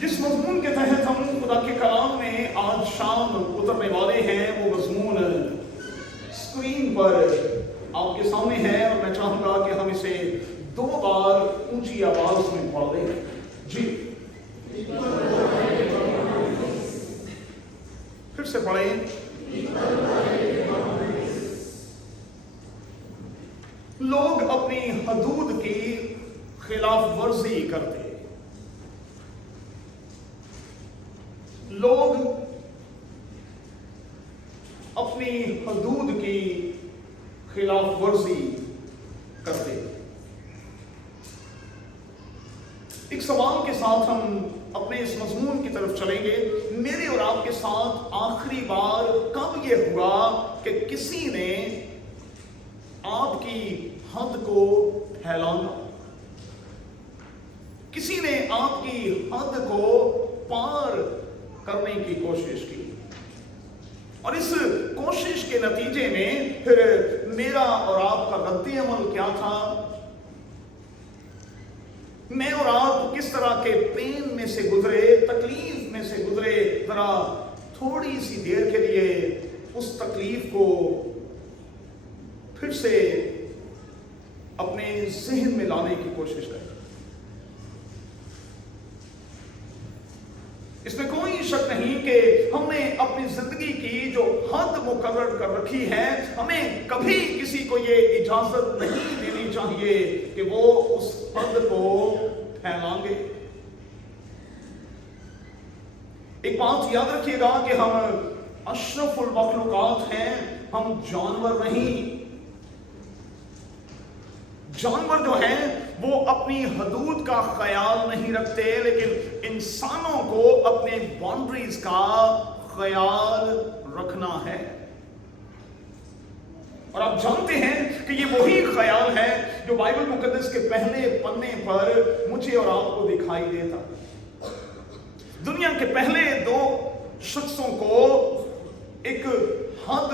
जिस मजमून के तहत हम खुदा के कलाम में आज शाम उतरने वाले हैं वो मजमून स्क्रीन पर आपके सामने है और मैं चाहूंगा कि हम इसे 2 बार ऊंची आवाज में पढ़ लें। जी फिर से पढ़ें। लोग अपनी हदूद की खिलाफ वर्जी करते, लोग अपनी हदूद की खिलाफ वर्जी करते। एक सवाल के साथ हम अपने इस मजमून की तरफ चलेंगे। मेरे और आपके साथ आखिरी बार कब यह हुआ कि किसी ने आपकी हद को फैलाना, किसी ने आपकी हद को पार करने की कोशिश की और इस कोशिश के नतीजे में फिर मेरा और आपका रद्द अमल क्या था? मैं और आप किस तरह के पेन में से गुजरे, तकलीफ में से गुजरे। जरा थोड़ी सी देर के लिए उस तकलीफ को फिर से अपने जहन में लाने की कोशिश करें। इसमें कोई शक नहीं कि हमने अपनी जिंदगी की जो हद मुकर्रर कर रखी है, हमें कभी किसी को ये इजाजत नहीं देनी चाहिए कि वो उस हद को फैलाएंगे। एक बात याद रखिएगा कि हम अशरफुल मखलूकात हैं, हम जानवर नहीं। जानवर जो हैं वो अपनी हदूद का ख्याल नहीं रखते, लेकिन इंसानों को अपने बाउंड्रीज का ख्याल रखना है। और आप जानते हैं कि ये वही ख्याल है जो बाइबल मुकद्दस के पहले पन्ने पर मुझे और आपको दिखाई देता। दुनिया के पहले 2 शख्सों को एक हद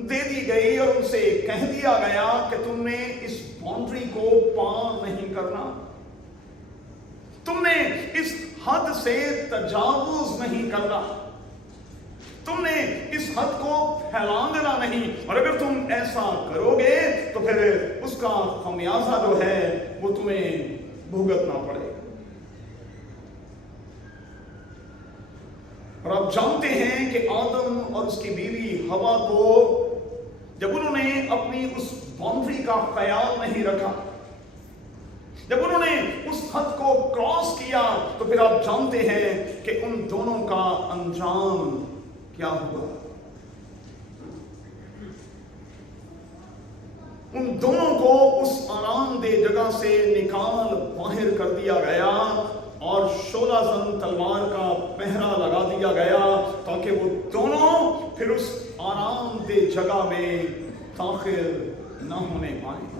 दे दी गई और उनसे कह दिया गया कि तुमने इस बाउंड्री को पार नहीं करना, तुमने इस हद से तजावुज नहीं करना, तुमने इस हद को फैलाना नहीं, और अगर तुम ऐसा करोगे तो फिर उसका खमियाजा जो है वो तुम्हें भुगतना पड़ेगा। और आप जानते हैं कि आदम और उसकी बीवी हवा को जब उन्होंने अपनी उस बाउंड्री का ख्याल नहीं रखा, जब उन्होंने उस हद को क्रॉस किया, तो फिर आप जानते हैं कि उन दोनों का अंजाम क्या हुआ। उन दोनों को उस आरामदेह जगह से निकाल बाहर कर दिया गया और 16 जन तलवार का पहरा लगा दिया गया ताकि वो दोनों फिर उस आरामदेह जगह में दाखिल न होने पाए।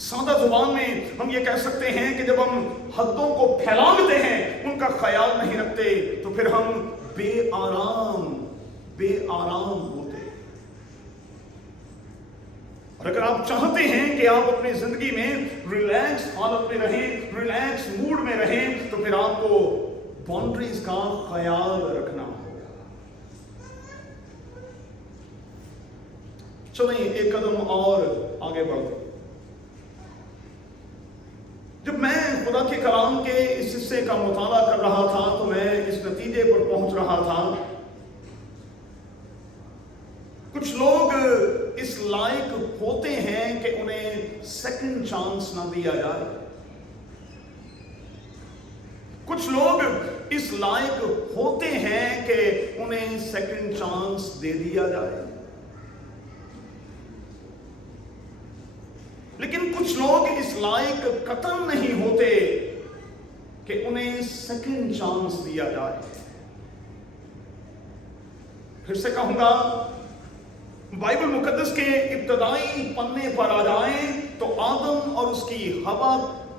सादा जुबान में हम ये कह सकते हैं कि जब हम हदों को फैलाते हैं, उनका ख्याल नहीं रखते, तो फिर हम बेआराम होते। और अगर आप चाहते हैं कि आप अपनी जिंदगी में रिलैक्स हालत में रहें, रिलैक्स मूड में रहें, तो फिर आपको बाउंड्रीज का ख्याल रखना होगा। चलिए एक कदम और आगे बढ़ते। जब मैं खुदा के कलाम के इस हिस्से का मुताला कर रहा था तो मैं इस नतीजे पर पहुंच रहा था, कुछ लोग इस लायक होते हैं कि उन्हें सेकंड चांस ना दिया जाए। कुछ लोग इस लायक होते हैं कि उन्हें सेकंड चांस दे दिया जाए, लेकिन कुछ लोग इस लायक कतई नहीं होते कि उन्हें सेकंड चांस दिया जाए। फिर से कहूंगा, बाइबल मुकद्दस के इब्तदाई पन्ने पर आ जाएं तो आदम और उसकी हवा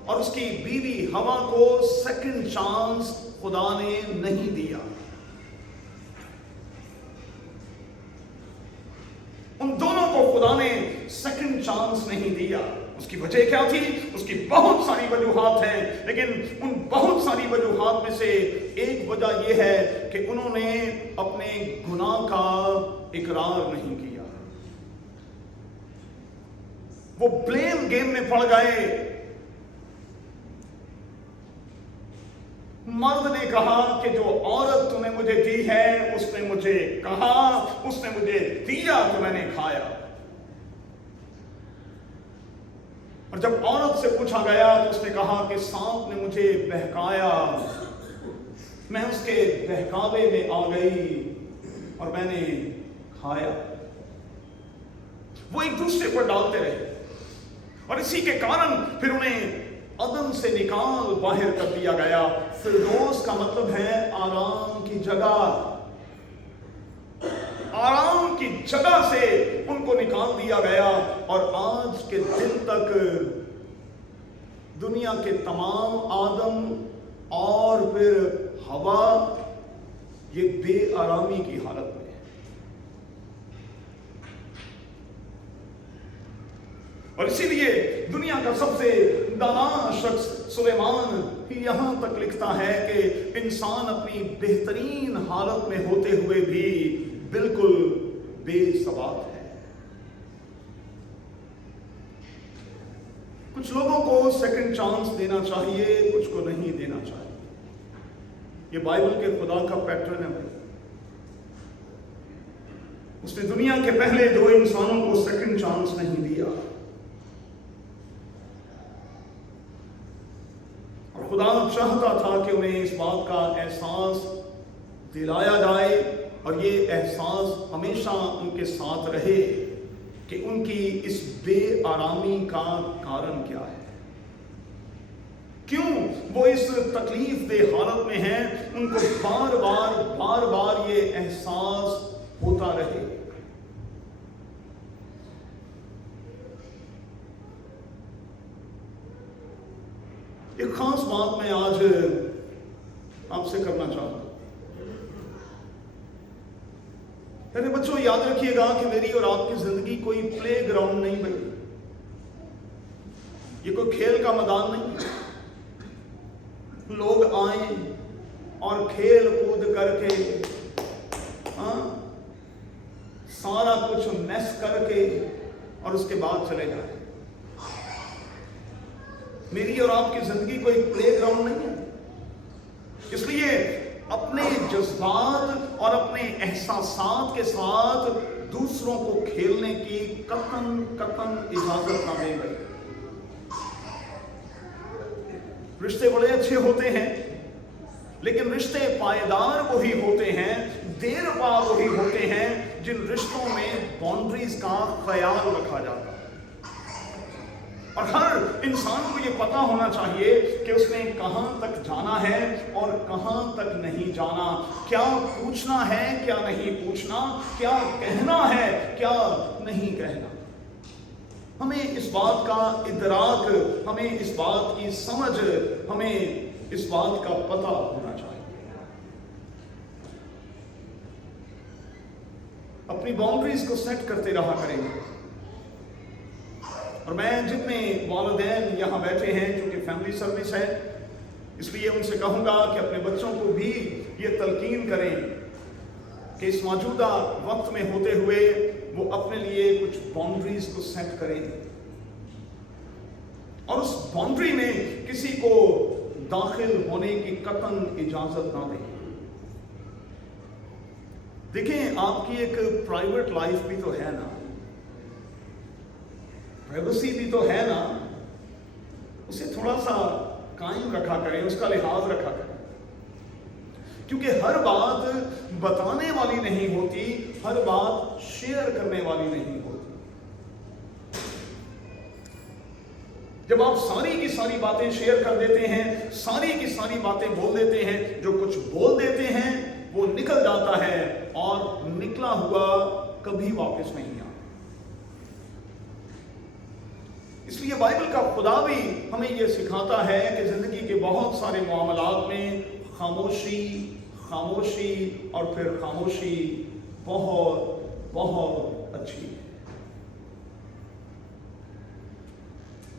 और उसकी बीवी हवा को सेकंड चांस खुदा ने नहीं दिया। उन दोनों को खुदा ने सेकंड चांस नहीं दिया। उसकी वजह क्या थी? उसकी बहुत सारी वजूहात हैं, लेकिन उन बहुत सारी वजूहात में से एक वजह यह है कि उन्होंने अपने गुनाह का इकरार नहीं किया। वो ब्लेम गेम में पड़ गए। मर्द ने कहा कि जो औरत तूने मुझे दी है, उसने मुझे कहा, उसने मुझे दिया तो मैंने खाया। और जब औरत से पूछा गया तो उसने कहा कि सांप ने मुझे बहकाया, मैं उसके बहकावे में आ गई और मैंने खाया। वो एक दूसरे पर डालते रहे और इसी के कारण फिर उन्हें अदन से निकाल बाहर कर दिया गया। फिरदौस का मतलब है आराम की जगह। आराम की जगह से उनको निकाल दिया गया और आज के दिन तक दुनिया के तमाम आदम और फिर हवा ये बेआरामी की हालत में है। और इसीलिए दुनिया का सबसे दाना शख्स सुलेमान यहां तक लिखता है कि इंसान अपनी बेहतरीन हालत में होते हुए भी बिल्कुल बेसवाब है। कुछ लोगों को सेकंड चांस देना चाहिए, कुछ को नहीं देना चाहिए। ये बाइबल के खुदा का पैटर्न है भाई। उसने दुनिया के पहले 2 इंसानों को सेकंड चांस नहीं दिया। और खुदा चाहता था कि उन्हें इस बात का एहसास दिलाया जाए और ये एहसास हमेशा उनके साथ रहे कि उनकी इस बेआरामी का कारण क्या है, क्यों वो इस तकलीफ दे हालत में हैं। उनको बार बार ये एहसास होता रहे। एक खास बात मैं आज आपसे करना चाहता हूं। अरे बच्चों, याद रखिएगा कि मेरी और आपकी जिंदगी कोई प्ले ग्राउंड नहीं बनी, ये कोई खेल का मैदान नहीं। लोग आए और खेल कूद करके सारा कुछ मैस करके और उसके बाद चले जाए। मेरी और आपकी जिंदगी कोई प्ले ग्राउंड नहीं है। इसलिए अपने जज्बात और अपने एहसासात के साथ दूसरों को खेलने की कतन इजाजत ना दें भाई। रिश्ते बड़े अच्छे होते हैं, लेकिन रिश्ते पायदार वही होते हैं, देर पा वही होते हैं जिन रिश्तों में बाउंड्रीज का ख्याल रखा जाता है। और हर इंसान को ये पता होना चाहिए कि उसने कहां तक जाना है और कहां तक नहीं जाना, क्या पूछना है क्या नहीं पूछना, क्या कहना है क्या नहीं कहना। हमें इस बात का इदराक, हमें इस बात की समझ, हमें इस बात का पता होना चाहिए। अपनी बाउंड्रीज को सेट करते रहा करेंगे। और मैं जितने वालिदैन यहाँ बैठे हैं, क्योंकि फैमिली सर्विस है, इसलिए उनसे कहूँगा कि अपने बच्चों को भी ये तलकीन करें कि इस मौजूदा वक्त में होते हुए वो अपने लिए कुछ बाउंड्रीज को सेट करें और उस बाउंड्री में किसी को दाखिल होने की कतन इजाजत ना दें। देखें, आपकी एक प्राइवेट लाइफ भी तो है ना, प्राइवेसी भी तो है ना, उसे थोड़ा सा कायम रखा करें, उसका लिहाज रखा करें। क्योंकि हर बात बताने वाली नहीं होती, हर बात शेयर करने वाली नहीं होती। जब आप सारी की सारी बातें शेयर कर देते हैं, सारी की सारी बातें बोल देते हैं, जो कुछ बोल देते हैं वो निकल जाता है और निकला हुआ कभी वापस नहीं आता। इसलिए बाइबल का खुदा भी हमें यह सिखाता है कि जिंदगी के बहुत सारे मामलात में खामोशी, खामोशी और फिर खामोशी बहुत बहुत अच्छी है।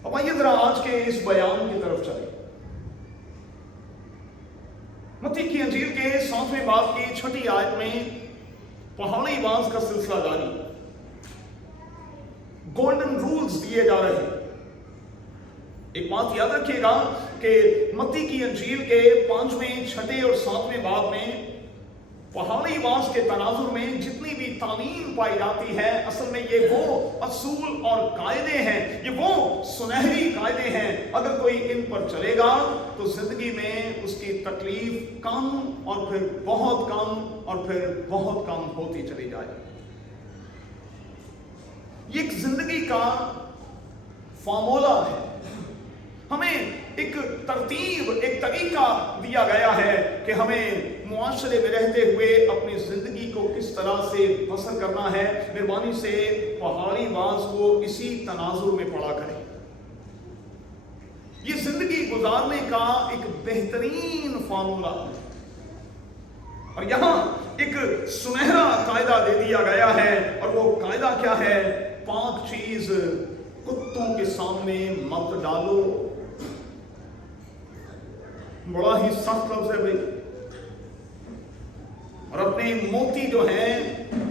अब आइए जरा आज के इस बयान की तरफ चले। मत्ती की अंजील के 7वें बाब की 6ठी आयत में पहाड़ी बाज का सिलसिला जारी, गोल्डन रूल्स दिए जा रहे हैं। एक बात याद रखिएगा कि मत्ती की अंजील के 5वें, 6ठे और 7वें बाब में पहाड़ी बाज के तनाजुर में जितनी भी तालीम पाई जाती है, असल में ये वो असूल और कायदे हैं, ये वो सुनहरी कायदे हैं। अगर कोई इन पर चलेगा तो जिंदगी में उसकी तकलीफ कम और फिर बहुत कम और फिर बहुत कम होती चली जाए। ये एक जिंदगी का फार्मूला है। हमें एक तरतीब, एक तरीका दिया गया है कि हमें मुआशरे में रहते हुए अपनी जिंदगी को किस तरह से बसर करना है। मेहरबानी से पहाड़ी बाज को इसी तनाजुर में पढ़ा करें। ये जिंदगी गुजारने का एक बेहतरीन फार्मूला है और यहां एक सुनहरा कायदा दे दिया गया है। और वो कायदा क्या है? पाक चीज कुत्तों के सामने मत डालो। बड़ा ही सख्त लफ्ज है भाई। और अपने मोती जो हैं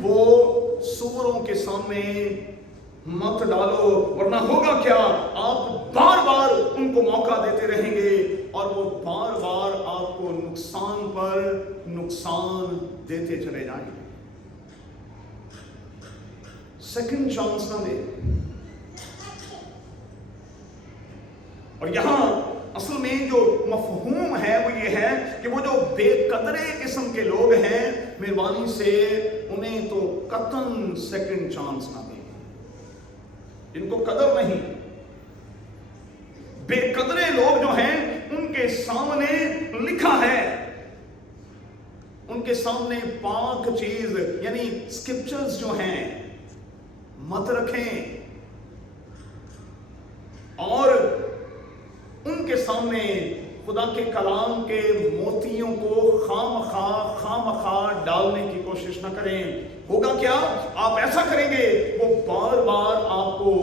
वो सूअरों के सामने मत डालो, वरना होगा क्या? आप बार बार उनको मौका देते रहेंगे और वो बार बार आपको नुकसान पर नुकसान देते चले जाएंगे। सेकंड चांस ना दे। और यहां असल में जो मफहूम है वो ये है कि वो जो बेकदरे किस्म के लोग हैं, मेहरबानी से उन्हें तो कतन सेकंड चांस ना दें। जिनको कदर नहीं, बेकदरे लोग जो हैं उनके सामने लिखा है, उनके सामने पाक चीज यानी स्क्रिप्चर्स जो हैं मत रखें और उनके सामने खुदा के कलाम के मोतियों को खामखा डालने की कोशिश न करें। होगा क्या? आप ऐसा करेंगे वो बार बार आपको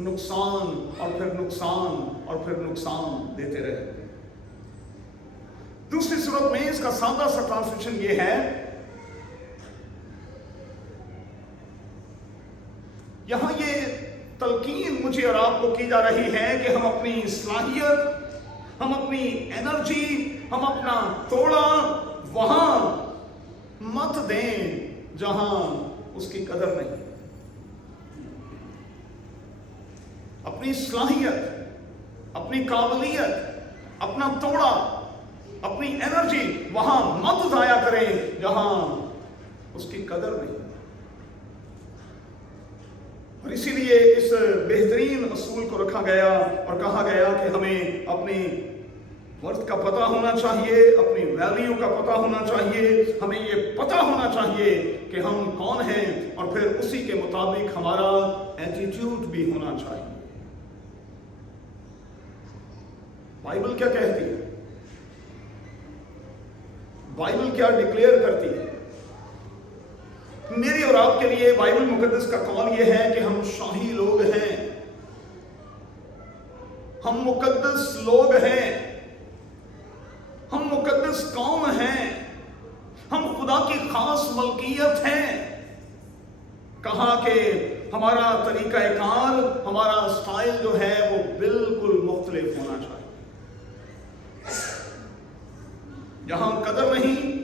नुकसान और फिर नुकसान और फिर नुकसान देते रहेंगे। दूसरी सूरत में इसका सादा सा ट्रांसलेशन ये है, यहां ये तलकीन मुझे और आपको की जा रही है कि हम अपनी सलाहियत, हम अपनी एनर्जी, हम अपना तोड़ा वहां मत दें जहां उसकी कदर नहीं। अपनी सलाहियत, अपनी काबिलियत, अपना तोड़ा, अपनी एनर्जी वहां मत जाया करें जहां उसकी कदर नहीं। और इसीलिए इस बेहतरीन असूल को रखा गया और कहा गया कि हमें अपनी वर्थ का पता होना चाहिए, अपनी वैल्यू का पता होना चाहिए। हमें ये पता होना चाहिए कि हम कौन हैं और फिर उसी के मुताबिक हमारा एटीट्यूड भी होना चाहिए। बाइबल क्या कहती है? बाइबल क्या डिक्लेयर करती है? मेरी और आपके लिए बाइबल मुकद्दस का कौल यह है कि हम शाही लोग हैं, हम मुकद्दस लोग हैं, हम मुकद्दस कौम हैं, हम खुदा की खास मलकियत हैं। कहा कि हमारा तरीकाकार, हमारा स्टाइल जो है वो बिल्कुल मुख्तलिफ होना चाहिए। जहां कदर नहीं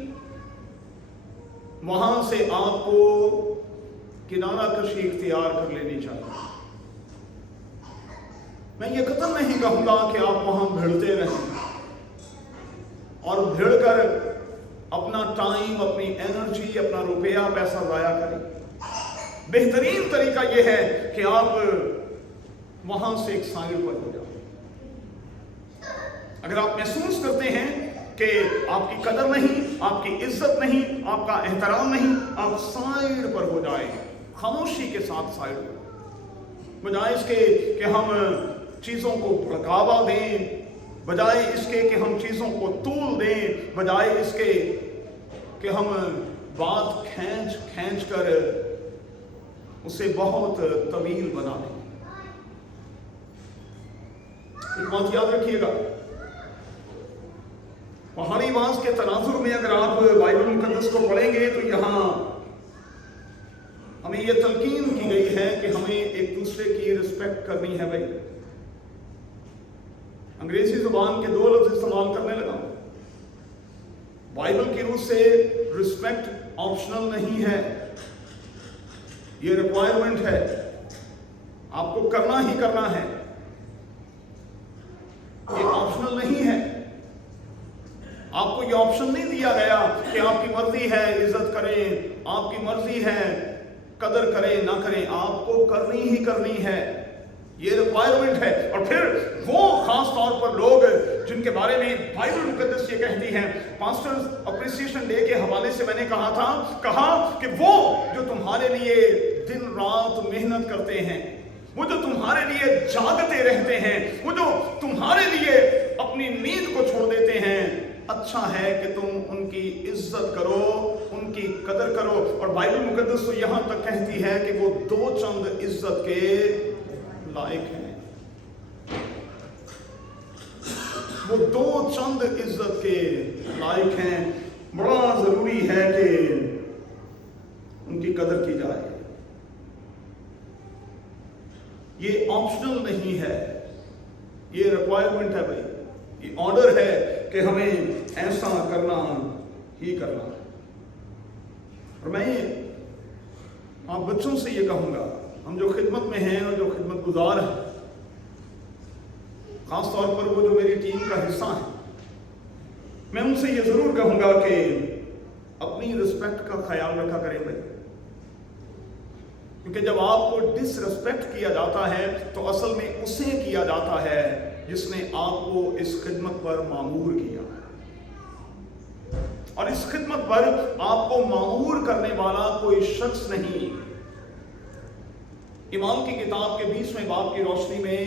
वहां से आपको किनारा कशी इख्तियार कर लेनी चाहिए। मैं ये कतई नहीं कहूंगा कि आप वहां भिड़ते रहें और भिड़ कर अपना टाइम, अपनी एनर्जी, अपना रुपया, पैसा जाया करें। बेहतरीन तरीका यह है कि आप वहां से एक साइड पर हो जाओ। अगर आप महसूस करते हैं कि आपकी कदर नहीं, आपकी इज्जत नहीं, आपका एहतराम नहीं, आप साइड पर हो जाएं, खामोशी के साथ साइड पर। बजाय इसके कि हम चीजों को भड़कावा दें, बजाय इसके कि हम चीजों को तूल दें, बजाय इसके कि हम बात खींच कर उसे बहुत तवील बना दें। एक बात याद रखिएगा, पहाड़ी बांस के तनाजुर में अगर आप बाइबल मुकद्दस को पढ़ेंगे तो यहां हमें यह तलकीन की गई है कि हमें एक दूसरे की रिस्पेक्ट करनी है। भाई अंग्रेजी जुबान के 2 लफ्ज इस्तेमाल करने लगा। बाइबल की रूह से रिस्पेक्ट ऑप्शनल नहीं है, ये रिक्वायरमेंट है, आपको करना ही करना है, ये ऑप्शनल नहीं है। आपको ये ऑप्शन नहीं दिया गया कि आपकी मर्जी है इज्जत करें, आपकी मर्जी है कदर करें ना करें, आपको करनी ही करनी है, ये रिक्वायरमेंट है। और फिर वो खास तौर पर लोग जिनके बारे में बाइबल मुकद्दस ये कहती है, पास्टर्स अप्रिसिएशन डे के हवाले से मैंने कहा कि वो जो तुम्हारे लिए दिन रात मेहनत करते हैं, वो जो तुम्हारे लिए जागते रहते हैं, वो जो तुम्हारे लिए अपनी नींद को छोड़ देते हैं, अच्छा है कि तुम उनकी इज्जत करो, उनकी कदर करो। और बाइबल मुकद्दस तो यहां तक कहती है कि वो 2 चंद इज्जत के लायक हैं, वो 2 चंद इज्जत के लायक हैं। बड़ा जरूरी है कि उनकी कदर की जाए। ये ऑप्शनल नहीं है, ये रिक्वायरमेंट है भाई, ये ऑर्डर है कि हमें ऐसा करना ही करना। और मैं आप बच्चों से ये कहूंगा, हम जो खिदमत में हैं और जो खिदमत गुजार हैं, खास तौर पर वो जो मेरी टीम का हिस्सा है, मैं उनसे ये जरूर कहूंगा कि अपनी रिस्पेक्ट का ख्याल रखा करें भाई। क्योंकि जब आपको डिसरिस्पेक्ट किया जाता है तो असल में उसे किया जाता है जिसने आपको इस खिदमत पर मामूर किया, और इस खिदमत पर आपको मामूर करने वाला कोई शख्स नहीं। इमाम की किताब के 20वें बाब की रोशनी में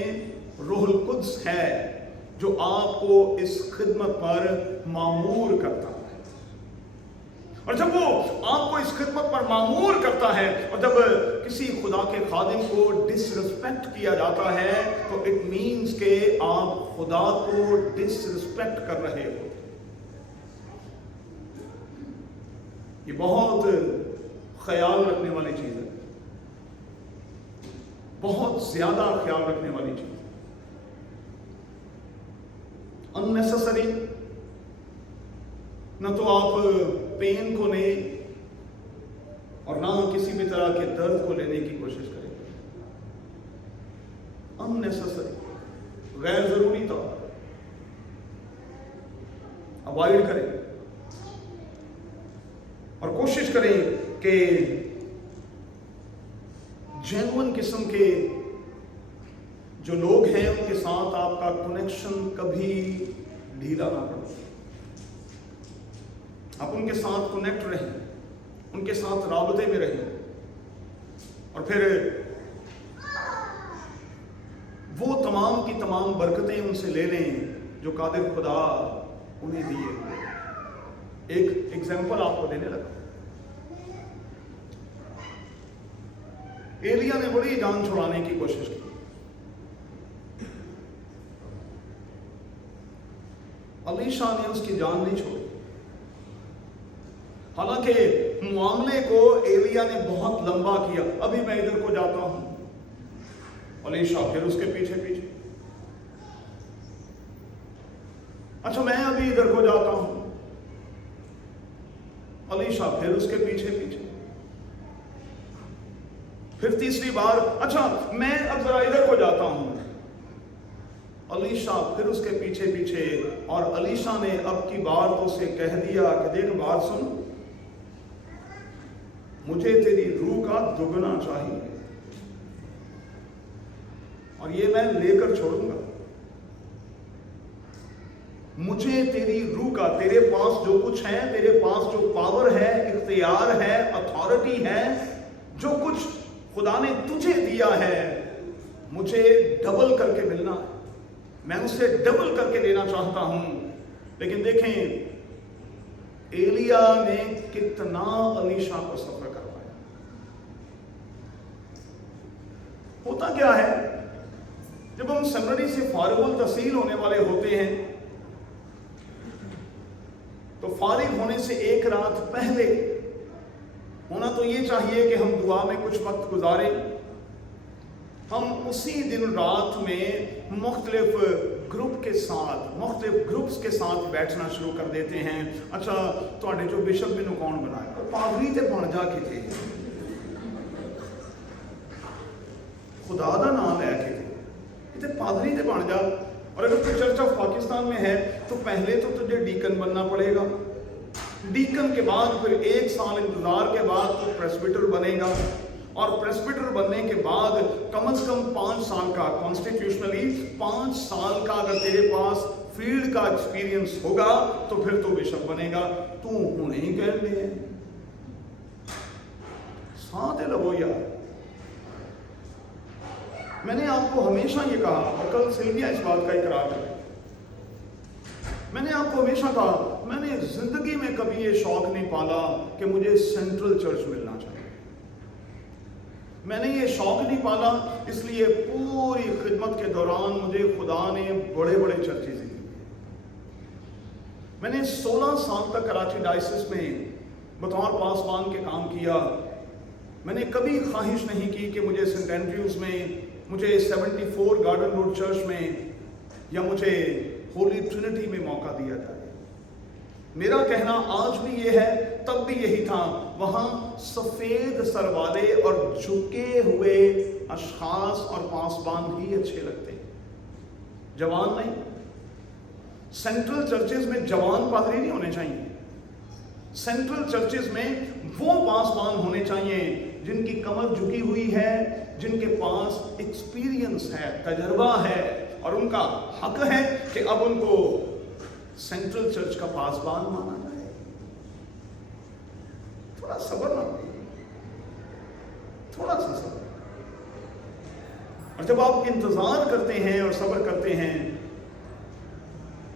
रूहुल कुद्स है जो आपको इस खिदमत पर मामूर करता है। और जब वो आपको इस खिदमत पर मामूर करता है और जब किसी खुदा के खादिम को डिसरिस्पेक्ट किया जाता है तो इट मीन्स के आप खुदा को डिसरिस्पेक्ट कर रहे हो। ये बहुत ख्याल रखने वाली चीज है, बहुत ज्यादा ख्याल रखने वाली चीज। अननेसेसरी न तो आप पेन को लें और ना किसी भी तरह के दर्द को लेने की कोशिश करें। अननेसेसरी, गैर जरूरी तो अवॉइड करें और कोशिश करें कि जेन्युइन किस्म के जो लोग हैं उनके साथ आपका कनेक्शन कभी ढीला ना पड़े। आप उनके साथ कनेक्ट रहें, उनके साथ राबते में रहें और फिर वो तमाम की तमाम बरकतें उनसे ले लें जो कादिर खुदा उन्हें दिए। एक एग्जाम्पल आपको देने लगा। एलिया ने बड़ी जान छुड़ाने की कोशिश की, अलीशा ने उसकी जान नहीं छोड़ी। हालांकि मामले को एलिया ने बहुत लंबा किया, अभी मैं इधर को जाता हूं, अलीशा फिर उसके पीछे पीछे, अच्छा मैं अभी इधर को जाता हूं, अलीशा फिर उसके पीछे पीछे, फिर तीसरी बार अच्छा मैं अब जरा इधर को जाता हूं, अलीशा फिर उसके पीछे पीछे। और अलीशा ने अब की बार तो उसे कह दिया कि देख बात सुन, मुझे तेरी रूह का दुगना चाहिए और ये मैं लेकर छोड़ूंगा। मुझे तेरी रूह का, तेरे पास जो कुछ है, तेरे पास जो पावर है, इख्तियार है, अथॉरिटी है, जो कुछ खुदा ने तुझे दिया है, मुझे डबल करके मिलना है, मैं उसे डबल करके लेना चाहता हूं। लेकिन देखें एलिया ने कितना अलीशा को सफर करवाया। होता क्या है जब हम सेमिनरी से फारिग तहसील होने वाले होते हैं तो फारिग होने से एक रात पहले होना तो ये चाहिए कि हम दुआ में कुछ वक्त गुजारें। हम उसी दिन रात में मुख्तलिफ ग्रुप के साथ, मुख्तलिफ ग्रुप्स के साथ बैठना शुरू कर देते हैं। अच्छा तुहाडे जो बिशप मैनू कौन बनाया? पादरी ते बन जा किते, खुदा दा नाम लैके किते पादरी ते बन जा। और अगर तू चर्च ऑफ पाकिस्तान में है तो पहले तो तुझे डीकन बनना पड़ेगा, डीकन के बाद फिर 1 साल इंतजार के बाद तो प्रेस्बिटर बनेगा, और प्रेस्बिटर बनने के बाद कम से कम 5 साल का, कॉन्स्टिट्यूशनली 5 साल का अगर तेरे पास फील्ड का एक्सपीरियंस होगा तो फिर तो बिशप बनेगा। तू हुणे ही कह ले साथ लगो यार। मैंने आपको हमेशा ये कहा, और कल सिल्विया इस बात का इकरार करे, मैंने आपको हमेशा कहा, मैंने जिंदगी में कभी ये शौक नहीं पाला कि मुझे सेंट्रल चर्च मिलना चाहिए। मैंने ये शौक नहीं पाला, इसलिए पूरी खिदमत के दौरान मुझे खुदा ने बड़े बड़े चर्चेज दिए। मैंने 16 साल तक कराची डायसिस में बतौर पासवान के काम किया। मैंने कभी ख्वाहिश नहीं की कि मुझे सेंट एंड्रयूज में, मुझे 74 गार्डन रोड चर्च में, या मुझे होली ट्रिनिटी में मौका दिया जाए। मेरा कहना आज भी ये है, तब भी यही था, वहां सफेद सर वाले और झुके हुए अशखास और पासबान ही अच्छे लगते, जवान नहीं। सेंट्रल चर्चेज में जवान पादरी नहीं होने चाहिए, सेंट्रल चर्चेज में वो पासबान होने चाहिए जिनकी कमर झुकी हुई है, जिनके पास एक्सपीरियंस है, तजर्बा है, और उनका हक है कि अब उनको सेंट्रल चर्च का पासबान माना जाए। थोड़ा सब्र ना, थोड़ा सा सब्र। और जब आप इंतजार करते हैं और सब्र करते हैं,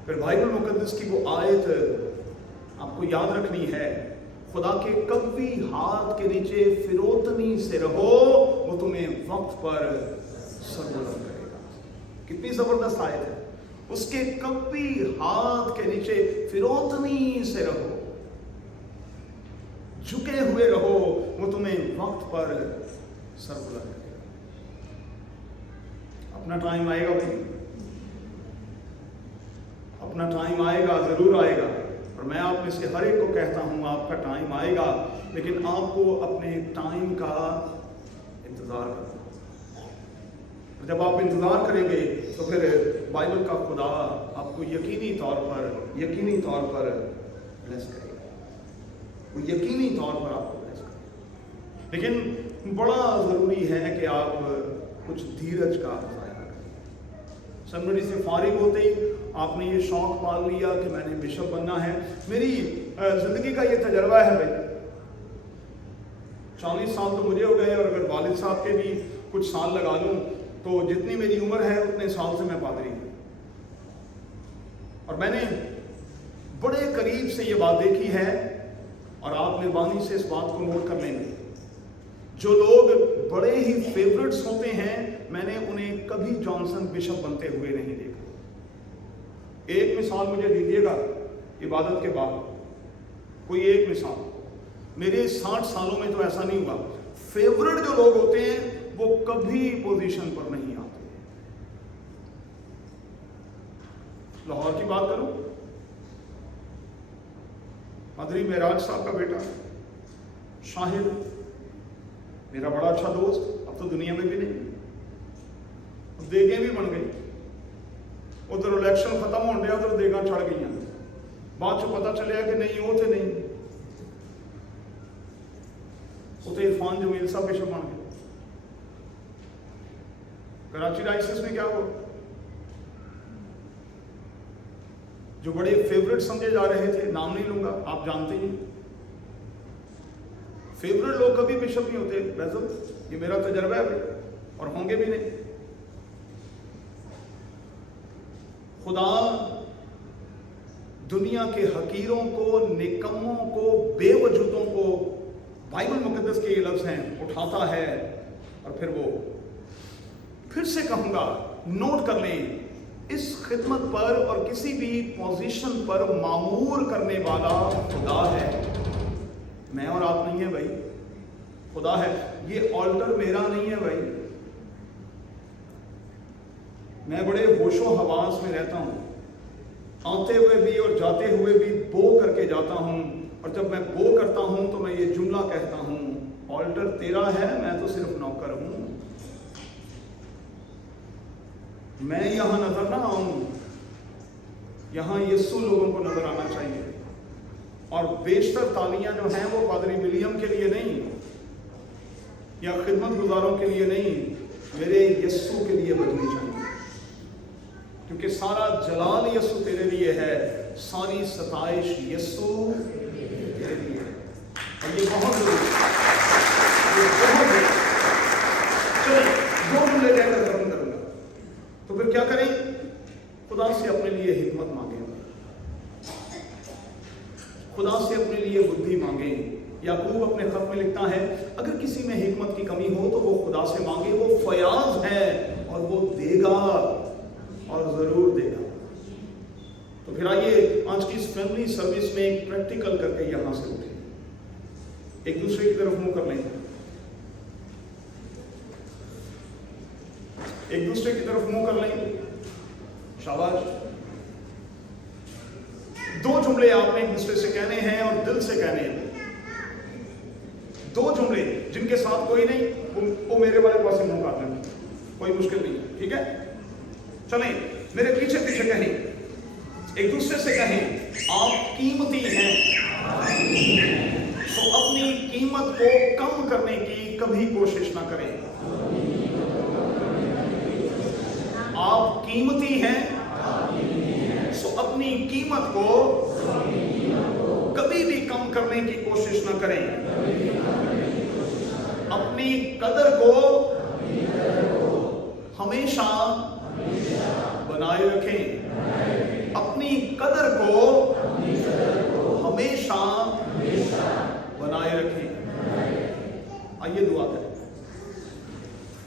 फिर बाइबल मुकद्दस की वो आयत आपको याद रखनी है, खुदा के कव्वी हाथ के नीचे फिरौतनी से रहो, वो तुम्हें वक्त पर सरबलंद करेगा। कितनी जबरदस्त आयत है। उसके कव्वी हाथ के नीचे फिरौतनी से रहो, झुके हुए रहो, वो तुम्हें वक्त पर सरबलंद करेगा। अपना टाइम आएगा भाई, अपना टाइम आएगा, जरूर आएगा। और मैं आप में से हर एक को कहता हूं, आपका टाइम आएगा, लेकिन आपको अपने टाइम का इंतजार करना। जब आप इंतजार करेंगे तो फिर बाइबल का खुदा आपको यकीनी तौर पर ब्लेस करेगा, वो यकीनी तौर पर आपको ब्लेस करेगा। लेकिन बड़ा ज़रूरी है कि आप कुछ धीरज का मुजाहरा करें। सेमिनरी से फारिग होते ही आपने ये शौक पाल लिया कि मैंने बिशप बनना है। मेरी ज़िंदगी का ये तजर्बा है भाई, 40 साल तो मुझे हो गए, और अगर वालिद साहब के भी कुछ साल लगा लूँ तो जितनी मेरी उम्र है उतने साल से मैं पादरी हूँ। और मैंने बड़े करीब से ये बात देखी है, और आप मेहरबानी से इस बात को नोट कर लेंगे, जो लोग बड़े ही फेवरेट्स होते हैं, मैंने उन्हें कभी जॉनसन बिशप बनते हुए नहीं देखा। एक मिसाल मुझे दीजिएगा इबादत के बाद, कोई एक मिसाल। मेरे 60 सालों में तो ऐसा नहीं हुआ। फेवरेट जो लोग होते हैं वो कभी पोजीशन पर नहीं आते। लाहौर की बात करूं, मदरी मेराज साहब का बेटा शाहिद, मेरा बड़ा अच्छा दोस्त, अब तो दुनिया में भी नहीं, देगे भी बन गई। उधर इलेक्शन खत्म होने दिया, उधर देगा चढ़ गई। बाद चो पता चलिया कि नहीं, वो थे नहीं, उसे इरफान जमील साहब बिशप बन गए। कराची डायसिस में क्या हुआ, जो बड़े फेवरेट समझे जा रहे थे, नाम नहीं लूंगा, आप जानते ही, फेवरेट लोग कभी बिशप नहीं होते। वैसे ये मेरा तजर्बा है और होंगे भी नहीं। खुदा दुनिया के हकीरों को, निकम्मों को, बेवजूदों को, बाइबल मुकद्दस के ये लफ्ज हैं, उठाता है, और फिर वो, फिर से कहूंगा, نوٹ کر لیں، اس خدمت پر اور کسی بھی پوزیشن پر معمور کرنے والا خدا ہے، میں اور آپ نہیں ہے بھائی، خدا ہے۔ یہ آلٹر میرا نہیں ہے بھائی، میں بڑے ہوش و حواس میں رہتا ہوں، آتے ہوئے بھی اور جاتے ہوئے بھی بو کر کے جاتا ہوں، اور جب میں بو کرتا ہوں تو میں یہ جملہ کہتا ہوں، آلٹر تیرا ہے، میں تو صرف نوکر ہوں۔ میں یہاں نظر نہ آؤں، یہاں یسوع لوگوں کو نظر آنا چاہیے، اور بیشتر تالیاں جو ہیں وہ پادری ولیم کے لیے نہیں یا خدمت گزاروں کے لیے نہیں، میرے یسوع کے لیے بجنی چاہیے، کیونکہ سارا جلال یسوع تیرے لیے ہے، ساری ستائش یسوع تیرے لیے ہے، اور یہ بہت ضروری ہے، یہ بہت ضروری ہے۔ چلیں دو جملے کہہ کر ختم کروں گا، تو پھر کیا کریں؟ خدا سے اپنے لیے حکمت مانگیں، خدا سے اپنے لیے بدھی مانگیں۔ یعقوب اپنے خط میں لکھتا ہے، اگر کسی میں حکمت کی کمی ہو تو وہ خدا سے مانگے، وہ فیاض ہے اور وہ دے گا، اور ضرور دے گا۔ تو پھر آئیے آج کی اس فیملی سروس میں ایک پریکٹیکل کر کے یہاں سے اٹھیں، ایک دوسرے کی طرف منہ کر لیں، ایک دوسرے کی طرف منہ کر لیں، شاباش۔ دو جملے آپ نے ایک دوسرے سے کہنے ہیں اور دل سے کہنے ہیں، دو جملے جن کے ساتھ کوئی نہیں، وہ میرے والے پاس منہ کاٹ لیں، کوئی مشکل نہیں، ٹھیک ہے؟ چلیں میرے پیچھے پیچھے کہیں، ایک دوسرے سے کہیں، آپ قیمتی ہیں، تو اپنی قیمت کو کم کرنے کی کبھی کوشش نہ کریں۔ آپ قیمتی ہیں، سو اپنی قیمت کو کبھی بھی کم کرنے کی کوشش نہ کریں، اپنی قدر کو ہمیشہ بنائے رکھیں، اپنی قدر کو